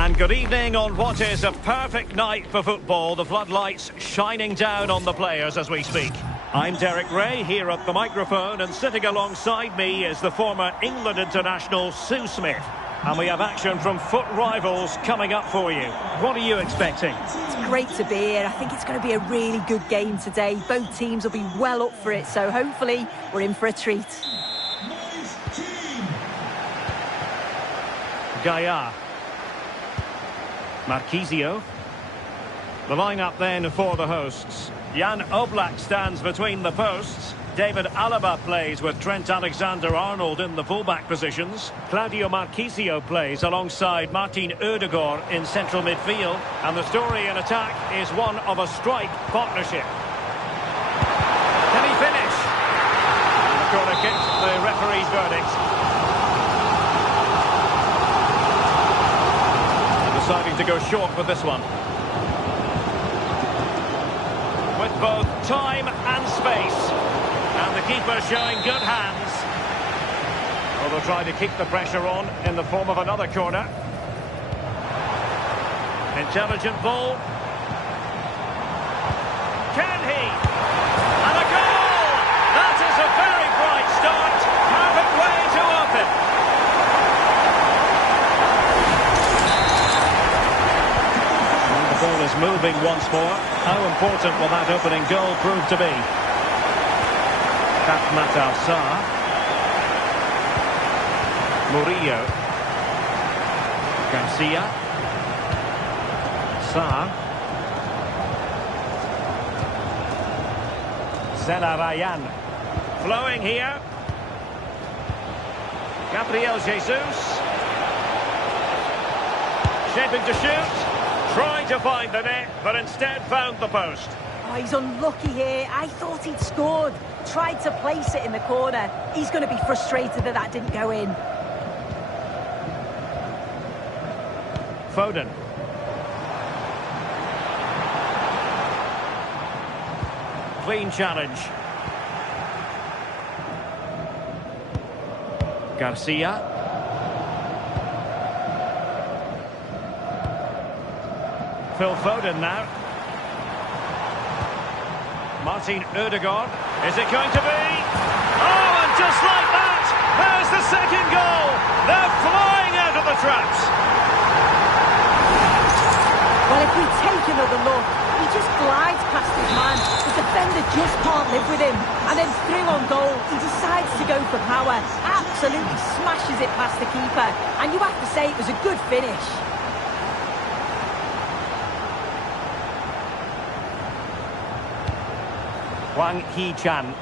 And good evening on what is a perfect night for football. The floodlights shining down on the players as we speak. I'm Derek Ray here at the microphone, and sitting alongside me is the former England international Sue Smith. And we have action from foot rivals coming up for you. What are you expecting? It's great to be here. I think it's going to be a really good game today. Both teams will be well up for it, so hopefully we're in for a treat. Gaia. Marchisio. The lineup then for the hosts. Jan Oblak stands between the posts. David Alaba plays with Trent Alexander-Arnold in the fullback positions. Claudio Marchisio plays alongside Martin Ødegaard in central midfield. And the story in attack is one of a strike partnership. Can he finish? And the corner kick, the referee's verdict. Deciding to go short with this one. With both time and space. And the keeper showing good hands. Well, they'll try to keep the pressure on in the form of another corner. Intelligent ball. Can he? And a goal! That is a very bright start. Perfect way to open. The ball is moving once more. How important will that opening goal prove to be? Matar Sarr. Murillo. Garcia. Sarr. Zelarayan. Flowing here. Gabriel Jesus. Shaping to shoot. Trying to find the net, but instead found the post. Oh, he's unlucky here. I thought he'd scored. Tried to place it in the corner. He's going to be frustrated that that didn't go in. Foden. Clean challenge. Garcia. Phil Foden now. Martin Ødegaard. Is it going to be? Oh, and just like that, there's the second goal. They're flying out of the traps. Well, if we take another look, he just glides past his man. The defender just can't live with him. And then through on goal, he decides to go for power. Absolutely smashes it past the keeper. And you have to say it was a good finish. Hwang Hee-chan.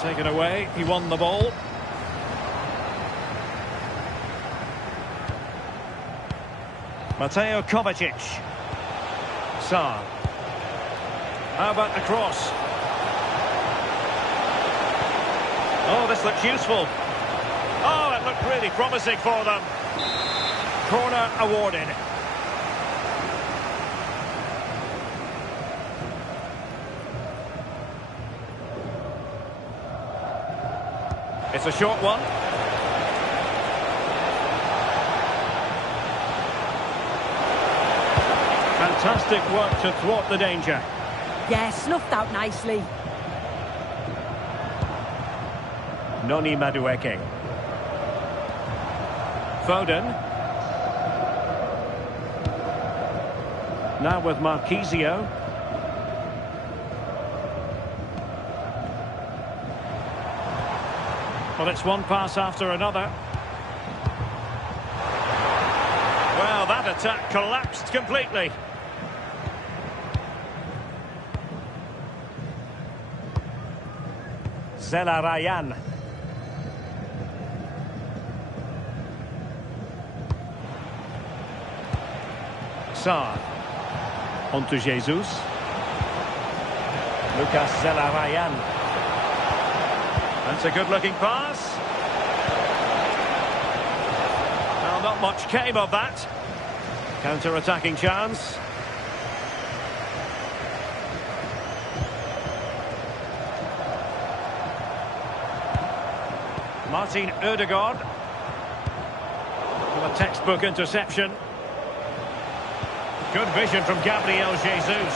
Taken away, he won the ball. Mateo Kovacic. Sarr. How about the cross? Oh, this looks useful. Oh, it looked really promising for them. Corner awarded. It's a short one. Fantastic work to thwart the danger. Yeah, snuffed out nicely. Noni Madueke. Foden. Now with Marchisio. Well, it's one pass after another. Well, that attack collapsed completely. Zelarayan. Sarr. On to Jesus. Lucas Zelarayan. That's a good-looking pass. Well, not much came of that. Counter-attacking chance. Martin Ødegaard. Well, a textbook interception. Good vision from Gabriel Jesus.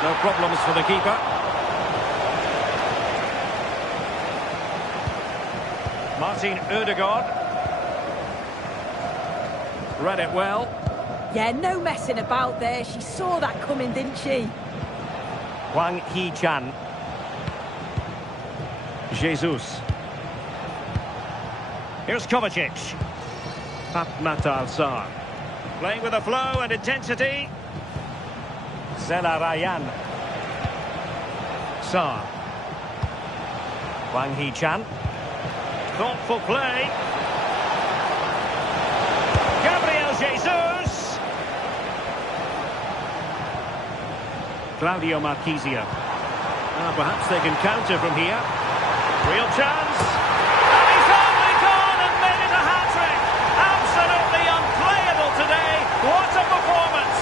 No problems for the keeper. Martin Ødegaard. Read it well. Yeah, no messing about there. She saw that coming, didn't she? Hwang Hee-chan. Jesus. Here's Kovacic. Pape Matar Sarr. Playing with a flow and intensity. Zelarayan. Sarr. Hwang Hee-chan. Thoughtful play. Gabriel Jesus. Claudio Marchisio. Perhaps they can counter from here. Real chance. And he's only gone and made it a hat-trick. Absolutely unplayable today. What a performance.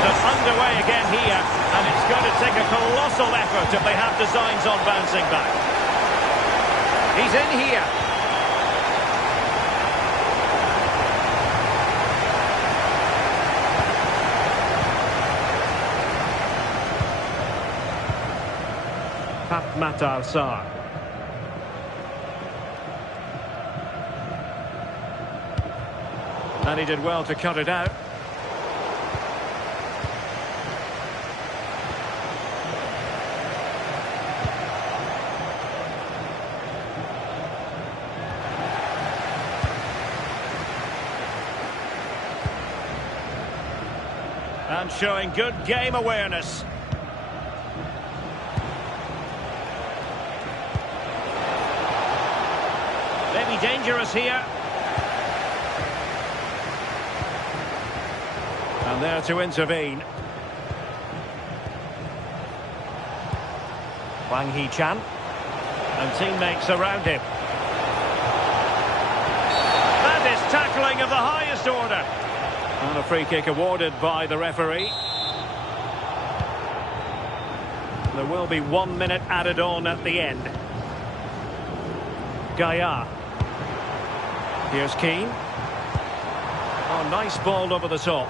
They're underway again here, and it's going to take a colossal effort if they have designs on bouncing back. He's in here. Pape Matar Sarr. And he did well to cut it out. And showing good game awareness. Maybe dangerous here. And there to intervene. Hwang Hee-chan. And teammates around him. That is tackling of the highest order. And a free kick awarded by the referee. There will be 1 minute added on at the end. Gaia. Here's Keane. Oh, nice ball over the top.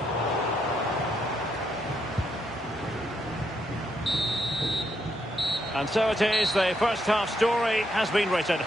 And so it is, the first half story has been written.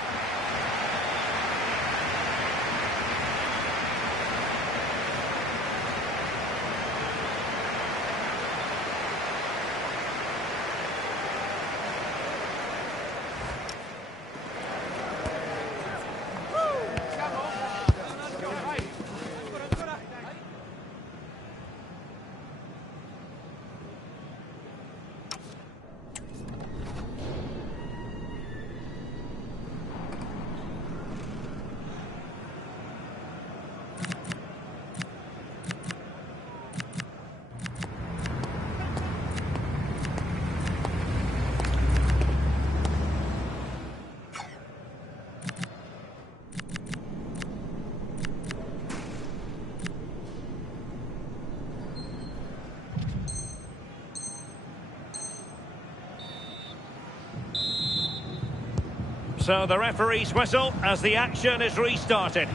So the referee's whistle as the action is restarted.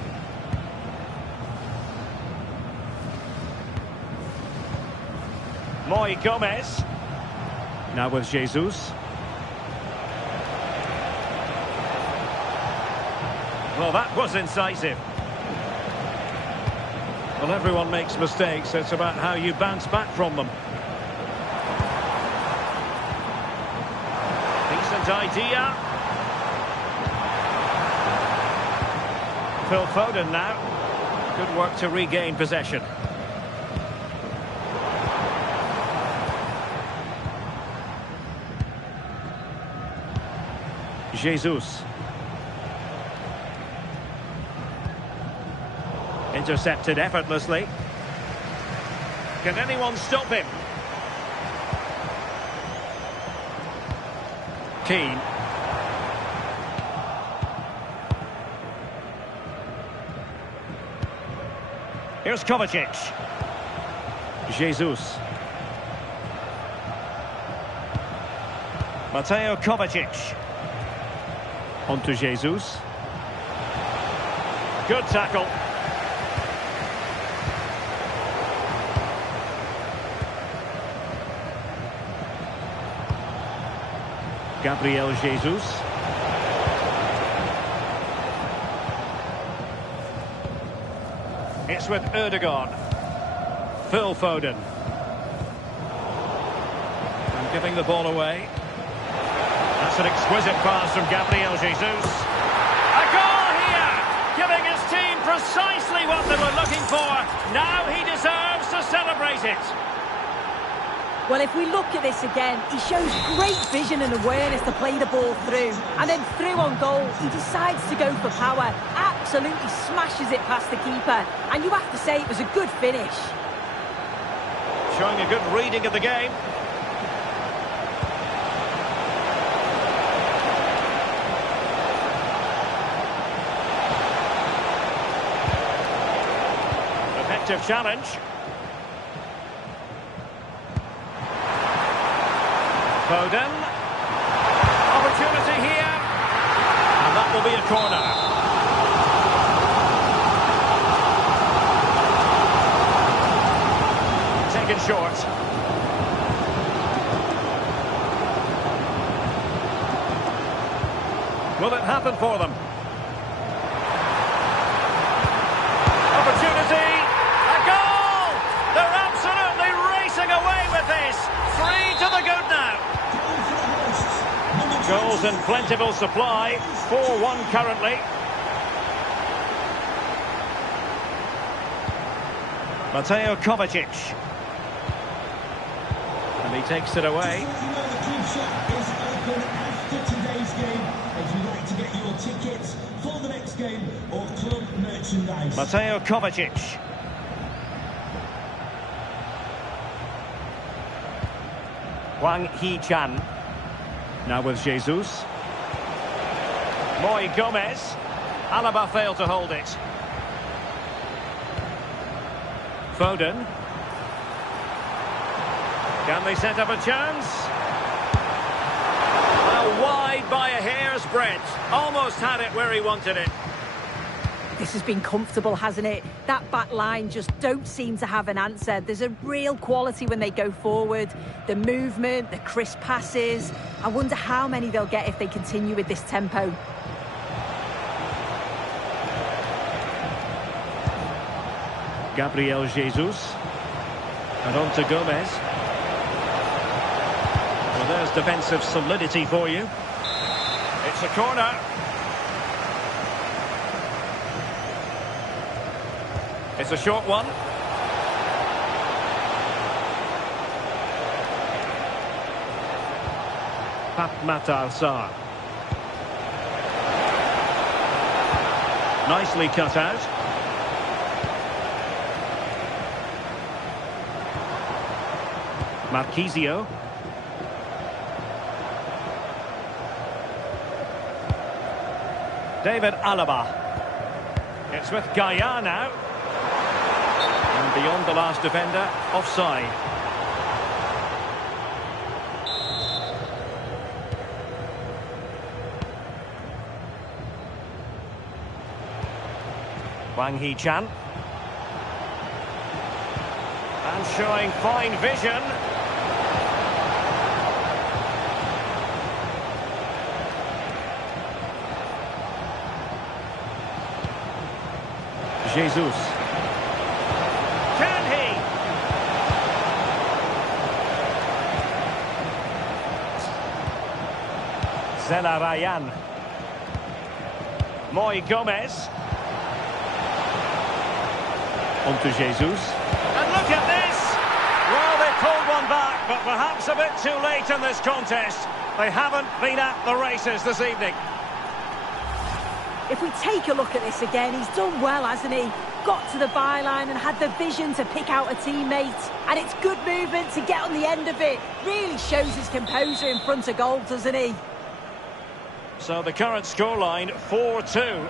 Moi Gomez. Now with Jesus. Well, that was incisive. Well, everyone makes mistakes. It's about how you bounce back from them. Decent idea. Phil Foden now. Good work to regain possession. Jesus. Intercepted effortlessly. Can anyone stop him? Keane. Here's Kovacic. Jesus. Mateo Kovacic. On to Jesus. Good tackle. Gabriel Jesus. It's with Ødegaard. Phil Foden. And giving the ball away. That's an exquisite pass from Gabriel Jesus. A goal here! Giving his team precisely what they were looking for. Now he deserves to celebrate it. Well, if we look at this again, he shows great vision and awareness to play the ball through. And then through on goal, he decides to go for power. Absolutely smashes it past the keeper. And you have to say it was a good finish. Showing a good reading of the game. Effective challenge. Foden. Opportunity here. And that will be a corner. Taken short. Will it happen for them? Opportunity. A goal! They're absolutely racing away with this. 3 to the good now. Goals in plentiful supply. 4-1 currently. Mateo Kovacic. And he takes it away. You know the club shop is open after today's game. If you'd like to get your tickets for the next game or club merchandise. Mateo Kovacic. Hwang Hee-chan. Now with Jesus. Moi Gomez. Alaba failed to hold it. Foden. Can they set up a chance? Well, wide by a hair's breadth. Almost had it where he wanted it. This has been comfortable, hasn't it? That back line just don't seem to have an answer. There's a real quality when they go forward. The movement, the crisp passes. I wonder how many they'll get if they continue with this tempo. Gabriel Jesus. And on to Gomez. Well, there's defensive solidity for you. It's a corner. It's a short one. Pape Matar Sarr. Nicely cut out. Marquisio. David Alaba. It's with Gaia now. And beyond the last defender, offside. Hwang Hee-chan. And showing fine vision. Jesus. Can he? Zelarayan. Moi Gomez. On to Jesus. And look at this! Well, they pulled one back, but perhaps a bit too late in this contest. They haven't been at the races this evening. If we take a look at this again, he's done well, hasn't he? Got to the byline and had the vision to pick out a teammate. And it's good movement to get on the end of it. Really shows his composure in front of goal, doesn't he? So the current scoreline, 4-2.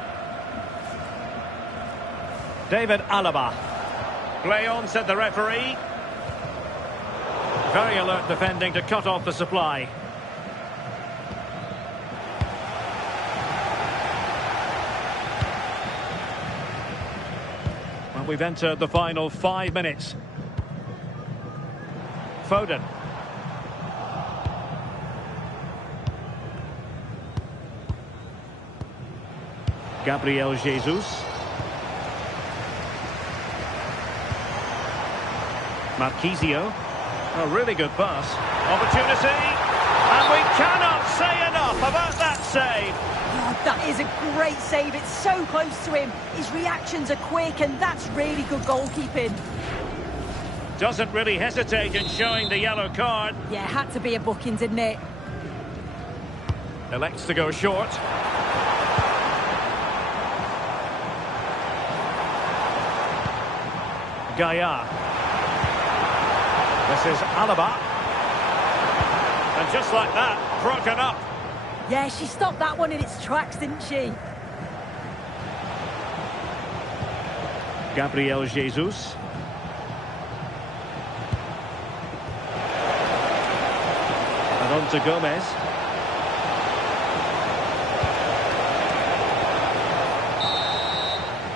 David Alaba. Play on, said the referee. Very alert defending to cut off the supply. And we've entered the final 5 minutes. Foden. Gabriel Jesus. Marquisio. A really good pass. Opportunity. And we cannot say enough about that save. Oh, that is a great save. It's so close to him. His reactions are quick, and that's really good goalkeeping. Doesn't really hesitate in showing the yellow card. Yeah, had to be a booking, didn't it? Elects to go short. Gaia. This is Alaba. And just like that, broken up. Yeah, she stopped that one in its tracks, didn't she? Gabriel Jesus. And on to Gomez.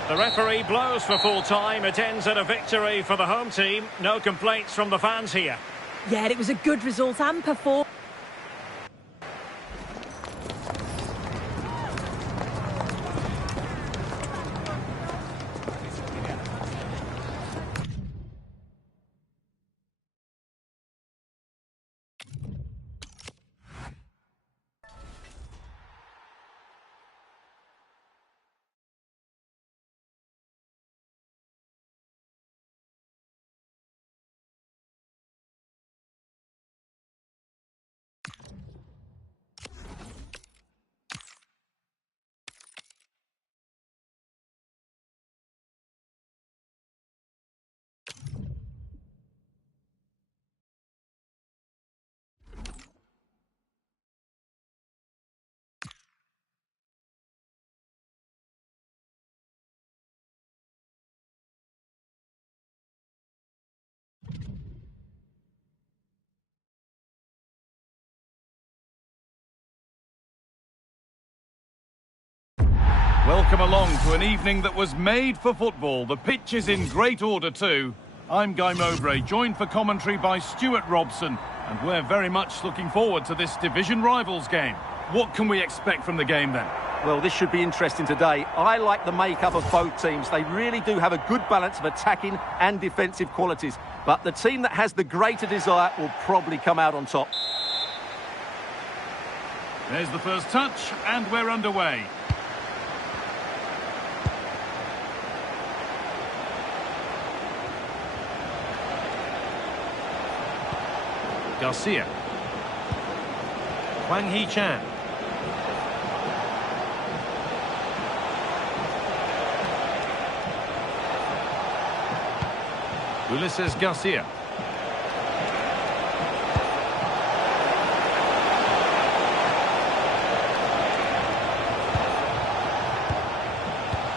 The referee blows for full time. It ends at a victory for the home team. No complaints from the fans here. Yeah, it was a good result and performance. Welcome along to an evening that was made for football. The pitch is in great order too. I'm Guy Mowbray, joined for commentary by Stuart Robson, and we're very much looking forward to this division rivals game. What can we expect from the game then? Well, this should be interesting today. I like the makeup of both teams. They really do have a good balance of attacking and defensive qualities. But the team that has the greater desire will probably come out on top. There's the first touch, and we're underway. Garcia. Hwang Hee-chan. Ulises Garcia.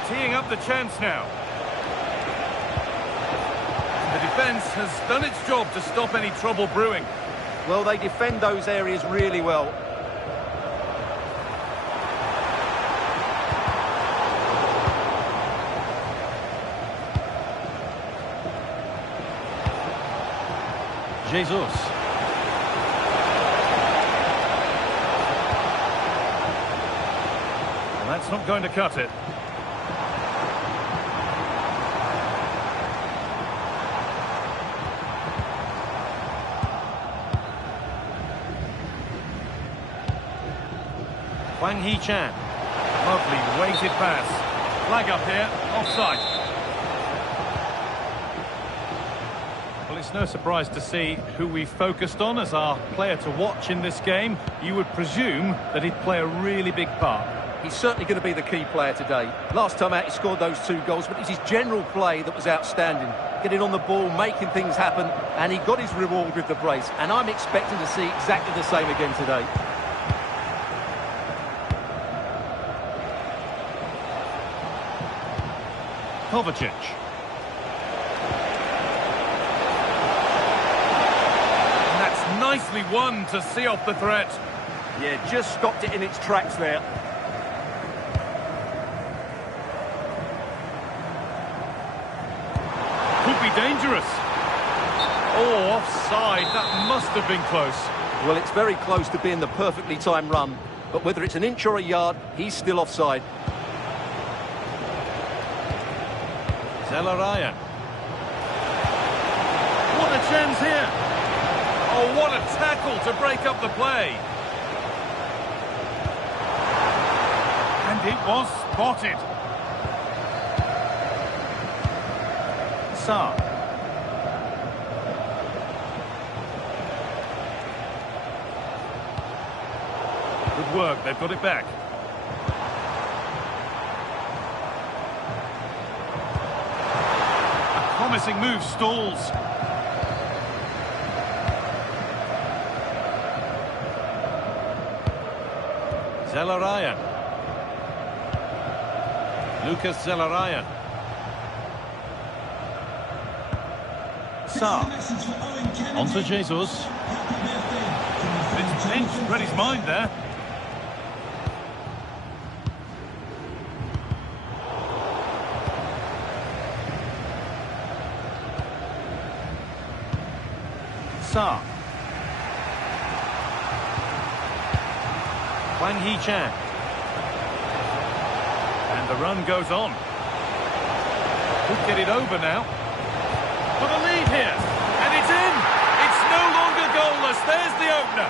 Teeing up the chance now. The defence has done its job to stop any trouble brewing. Well, they defend those areas really well. Jesus. Well, that's not going to cut it. Hwang Hee-chan. Lovely weighted pass. Flag up here, offside. Well, it's no surprise to see who we focused on as our player to watch in this game. You would presume that he'd play a really big part. He's certainly going to be the key player today. Last time out he scored those 2 goals, but it's his general play that was outstanding. Getting on the ball, making things happen, and he got his reward with the brace. And I'm expecting to see exactly the same again today. Kovacic. And that's nicely won to see off the threat. Yeah, just stopped it in its tracks there. be dangerous. Oh, offside. That must have been close. Well, it's very close to being the perfectly timed run, but whether it's an inch or a yard, he's still offside. Zelarayan. What a chance here. Oh, what a tackle to break up the play. And it was spotted. Sarr. Good work, they've got it back. A promising move stalls. Zelarayan. Lucas Zelarayan. Sarr. On to Jesus. It's pinched, read his mind there. Sarr. Wang Hee-chan. And the run goes on. Could get it over now. For the lead here. And it's in. It's no longer goalless. There's the opener.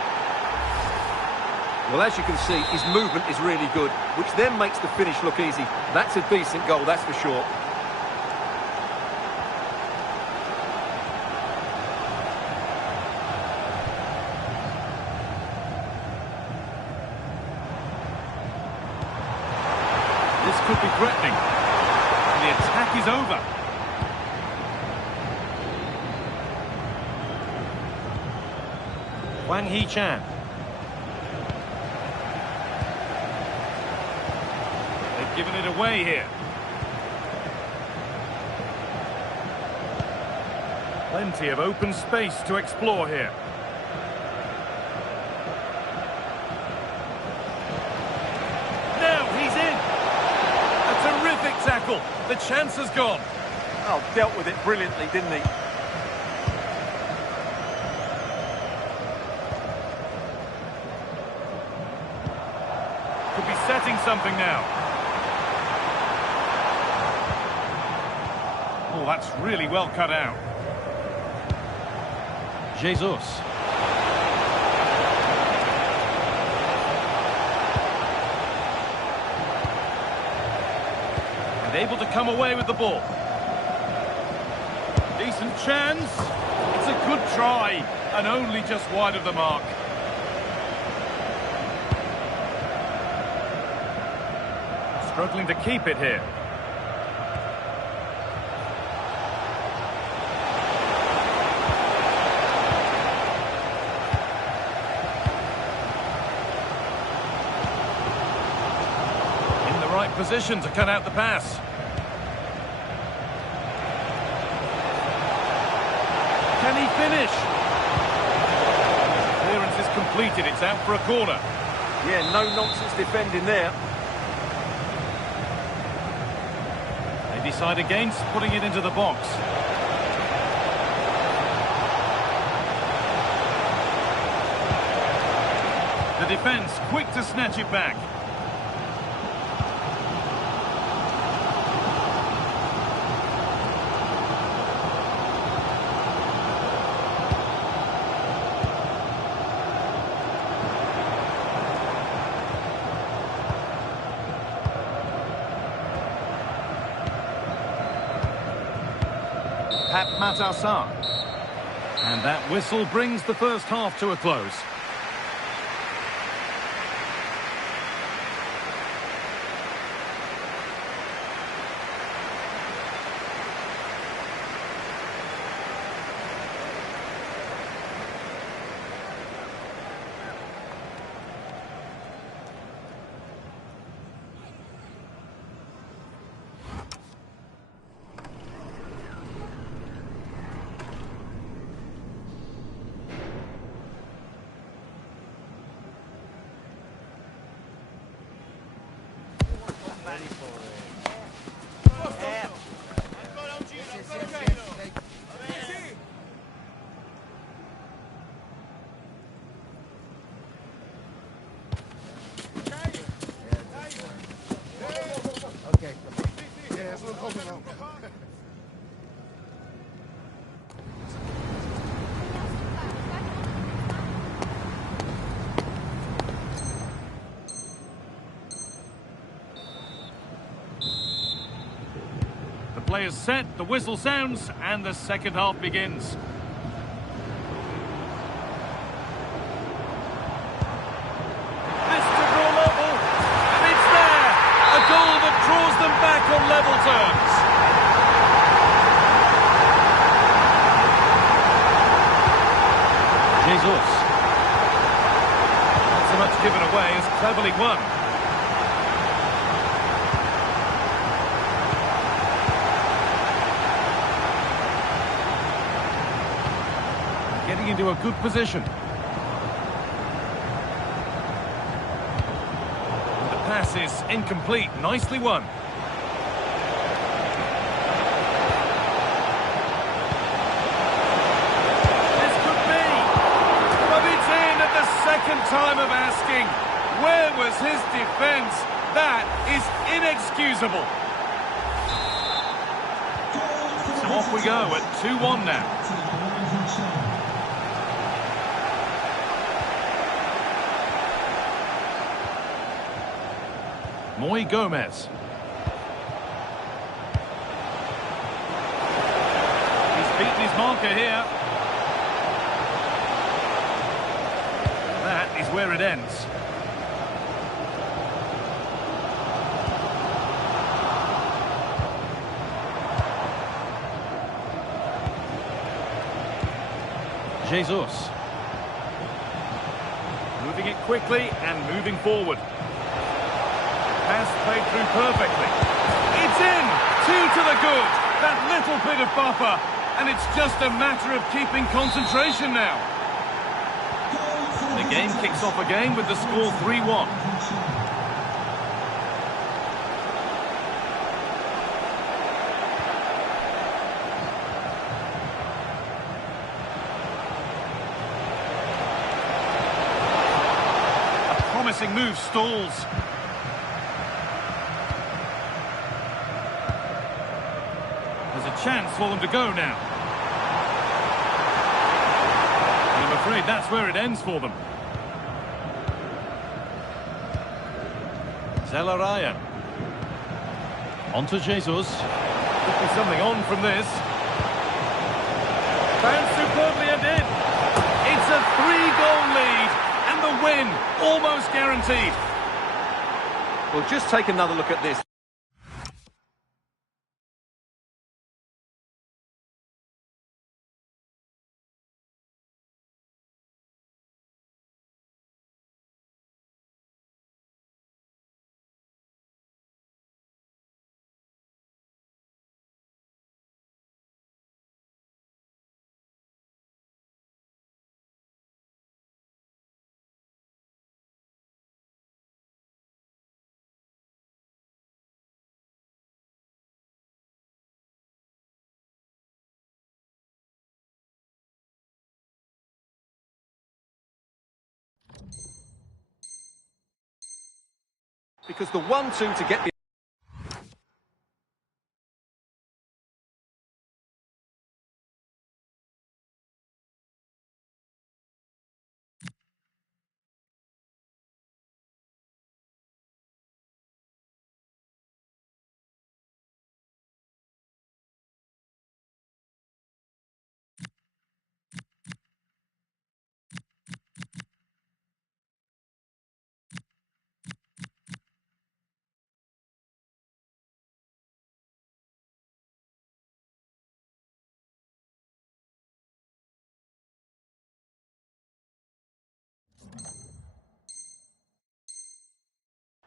Well, as you can see, his movement is really good, which then makes the finish look easy. That's a decent goal, that's for sure. This could be threatening. And the attack is over. Wang Hee-chan. They've given it away here. Plenty of open space to explore here. Now he's in. A terrific tackle. The chance has gone. Oh, dealt with it brilliantly, didn't he? Could be setting something now. Oh, that's really well cut out. Jesus. And able to come away with the ball. Decent chance. It's a good try, and only just wide of the mark. Struggling to keep it here. In the right position to cut out the pass. Can he finish? Clearance is completed. It's out for a corner. Yeah, no nonsense defending there. They decide against putting it into the box. The defence quick to snatch it back. Pape Sarr. And that whistle brings the first half to a close. Players set, the whistle sounds, and the second half begins. This to draw level, and it's there! A goal that draws them back on level terms. Jesus. Not so much given away as cleverly won. Getting into a good position. The pass is incomplete. Nicely won. This could be. But it's in at the second time of asking. Where was his defence? That is inexcusable. So off we go at 2-1 now. Moi Gomez. He's beaten his marker here. That is where it ends. Jesus. Moving it quickly and moving forward. Pass played through perfectly. It's in! 2 to the good! That little bit of buffer. And it's just a matter of keeping concentration now. The game kicks off again with the score 3-1. A promising move stalls. There's a chance for them to go now. And I'm afraid that's where it ends for them. Zelarayan. On to Jesus. Could be something on from this. Found superbly and in. It's a 3-goal lead. And the win almost guaranteed. Well, just take another look at this. Because the 1-2 to get the...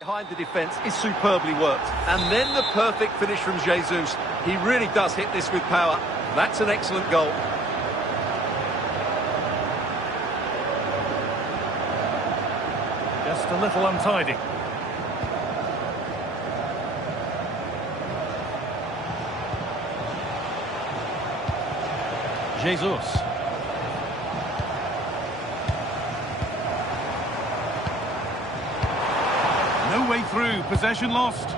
behind the defence is superbly worked. And then the perfect finish from Jesus. He really does hit this with power. That's an excellent goal. Just a little untidy. Jesus. No way through, possession lost.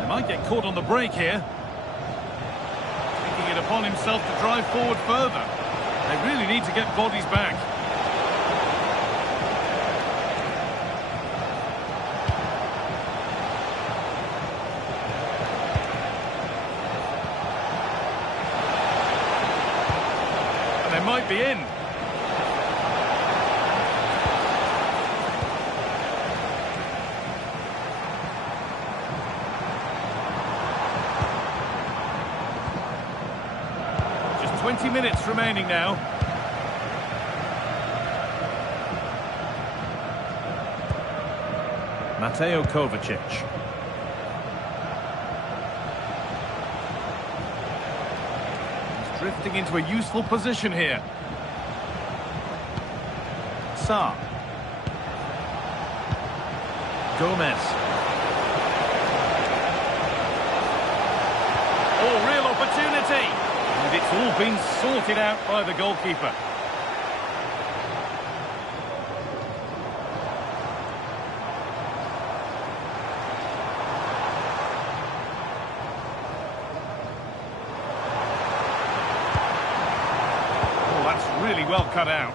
They might get caught on the break here. Taking it upon himself to drive forward further. They really need to get bodies back. might be in. Just 20 minutes remaining now. Mateo Kovacic. He's drifting into a useful position here. Sarr. Gomez. Oh, real opportunity. And it's all been sorted out by the goalkeeper. Really well cut out.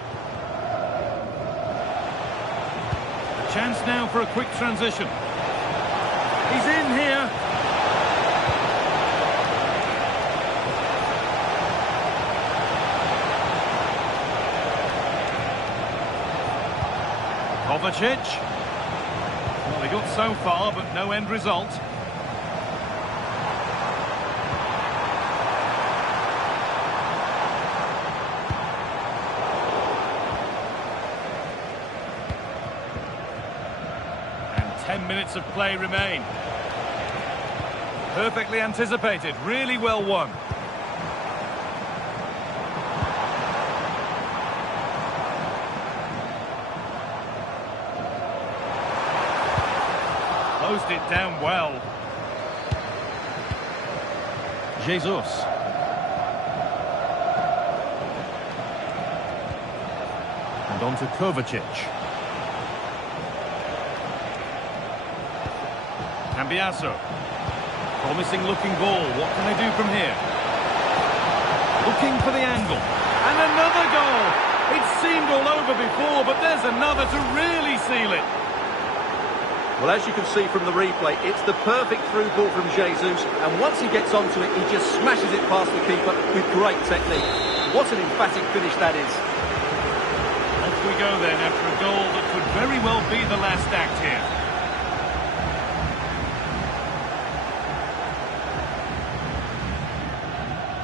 A chance now for a quick transition. He's in here. Kovacic. Well, they got so far, but no end result. And 10 minutes of play remain. Perfectly anticipated, really well won. Closed it down well. Jesus. And on to Kovacic. Cambiasso. Promising looking ball. What can they do from here? Looking for the angle. And another goal. It seemed all over before, but there's another to really seal it. Well, as you can see from the replay, it's the perfect through ball from Jesus, and once he gets onto it, he just smashes it past the keeper with great technique. What an emphatic finish that is. Off we go then after a goal that could very well be the last act here.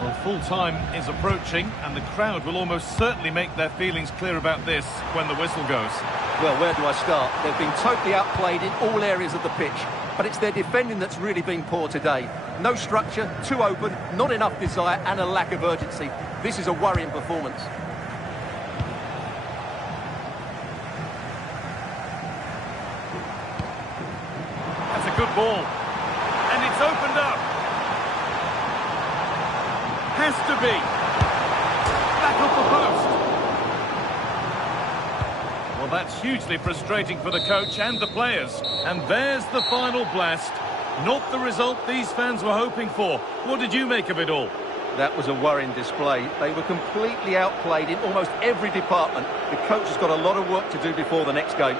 Well, full time is approaching, and the crowd will almost certainly make their feelings clear about this when the whistle goes. Well, where do I start? They've been totally outplayed in all areas of the pitch, but it's their defending that's really been poor today. No structure, too open, not enough desire, and a lack of urgency. This is a worrying performance. That's a good ball. And it's opened up. Has to be. Back off the post. Well, that's hugely frustrating for the coach and the players. And there's the final blast. Not the result these fans were hoping for. What did you make of it all? That was a worrying display. They were completely outplayed in almost every department. The coach has got a lot of work to do before the next game.